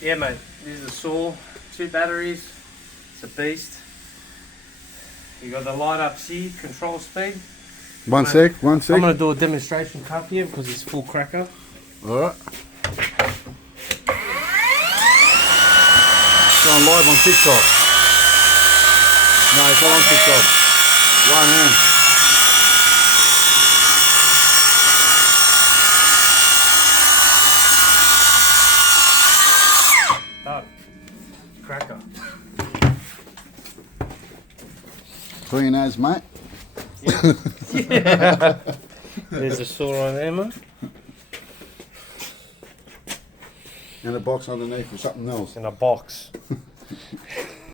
Yeah, mate. This is a saw. 2 batteries. It's a beast. You got the light up C, control speed. One sec. I'm gonna do a demonstration cut here because it's full cracker. Alright. Going live on TikTok. No, it's not on TikTok. One hand. Done. Cracker. Clean as, mate. Yeah. There's a saw on there, mate. And a box underneath for something else. In a box.